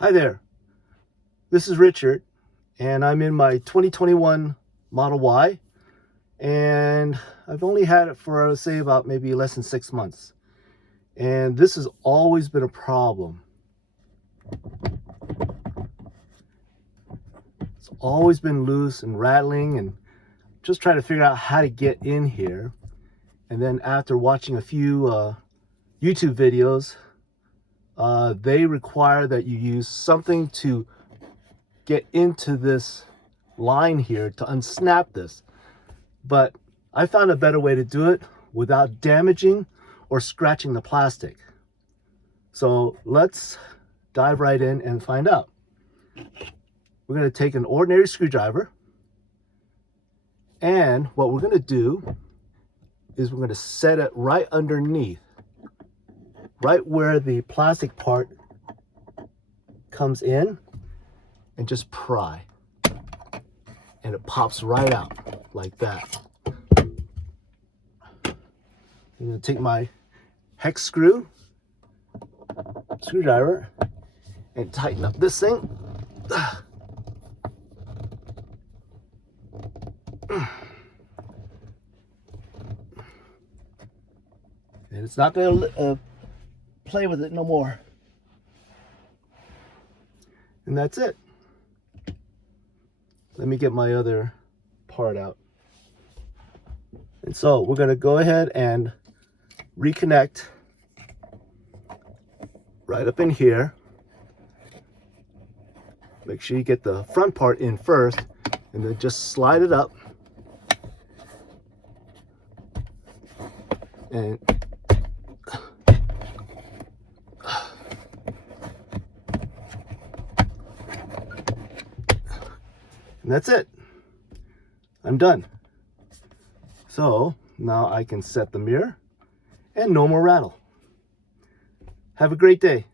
Hi there, this is Richard, and I'm in my 2021 Model Y, and I've only had it for, I would say, about maybe less than 6 months. And this has always been a problem. It's always been loose and rattling, and just trying to figure out how to get in here. And then after watching a few YouTube videos, they require that you use something to get into this line here to unsnap this. But I found a better way to do it without damaging or scratching the plastic. So let's dive right in and find out. We're going to take an ordinary screwdriver, and what we're going to do is we're going to set it right underneath, right where the plastic part comes in, and just pry. And it pops right out like that. I'm going to take my hex screwdriver and tighten up this thing. And it's not going to play with it no more. And that's it. Let me get my other part out. And so we're going to go ahead and reconnect right up in here. Make sure you get the front part in first, and then just slide it up. And that's it. I'm done. So now I can set the mirror and no more rattle. Have a great day.